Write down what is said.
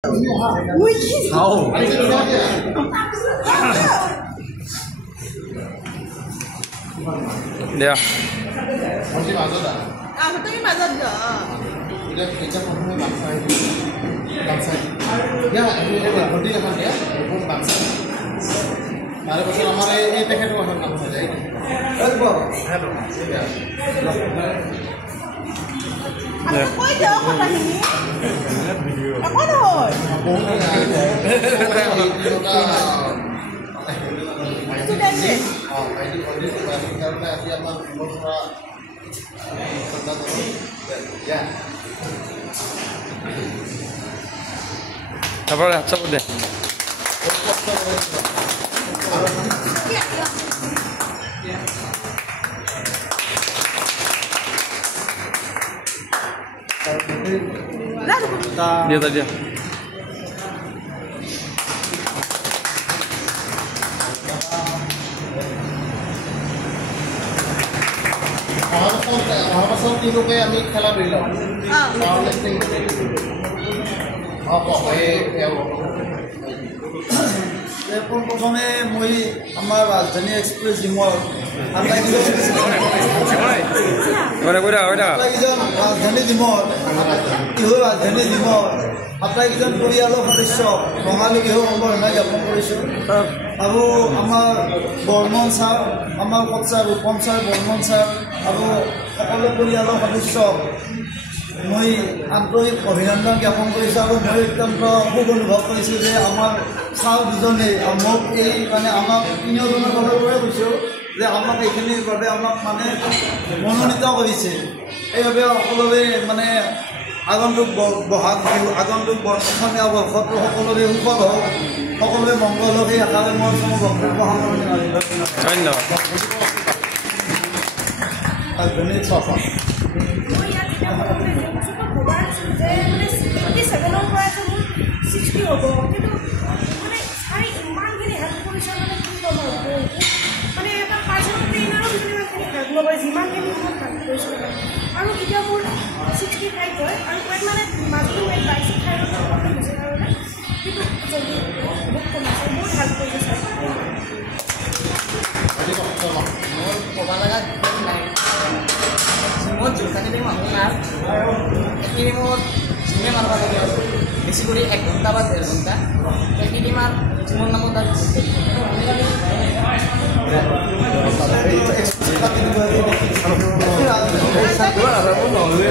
好。对啊。啊，তুমি মাজত যা। এটা প্রথমে বাংসাই ইয়া এটা ভর্তি দেখা দিয়া কোন বাংসাই তার পাশে আমার এই প্যাকেট ওখানে নাম হয়ে যায় একবার হ্যাঁ তো কই যাও কথাখিনি এখন হয় স্টুডেন্ট আইডি কলেজ কারণে আজি আমার বড়রা ya তারপর আচ্ছা দে dia tadi মহাবাসন তিনোকে আমি খেলা দিলাম প্রথমে মই আমার রাজধানী এক্সপ্রেস জিমর রাজধানী জিমর ইহু রাজধানী জিমর আটাইকেইজন পৰিয়ালৰ সদস্য ৰঙালী বিহু সম্বৰ্ধনা জ্ঞাপন কৰিছোঁ আৰু আমাৰ বৰ্মন ছাৰ আমাৰ কচ্ছা ৰূপম ছাৰ বৰ্মন ছাৰ আৰু সকলো পৰিয়ালৰ সদস্য মই আন্তৰিক অভিনন্দন জ্ঞাপন কৰিছোঁ আৰু মই অত্যন্ত সুখ অনুভৱ কৰিছোঁ যে আমাৰ ছাৰ দুজনে মোক এই মানে আমাক তিনিওজনৰ ফালৰ পৰাই কৈছোঁ যে আমাক এইখিনিৰ বাবে আমাক মানে মনোনীত কৰিছে সেইবাবে সকলোৱে মানে আগন্তুক বহাগ বিহু আগন্তুক অসমীয়া বৰ্ষটো সকলোৰে সুফল হওক সকলোৰে মংগল হওক এই আশাৰে মই বক্তব্য সামৰণি মাৰিলোঁ ধন্যবাদ যিমানখিনি মই ভাল কৰিছোঁ আৰু এতিয়া মোৰ 65 হয় আৰু মই মানে মাজতে ৱেট 22 খাই হৈছে কাৰণে কিন্তু যদি বহুত কমিছে বহুত ভাল কৰিছে মোৰ ক'ব লগা নাই জিমত যোগাখিনি মানুহ নাই আৰু এইখিনি মোৰ জিমে মাৰিব লাগে বেছি কৰি 1 ঘণ্টা বা 1.5 ঘণ্টা এইখিনি মাৰ জিমৰ নামত আৰু নহ'লে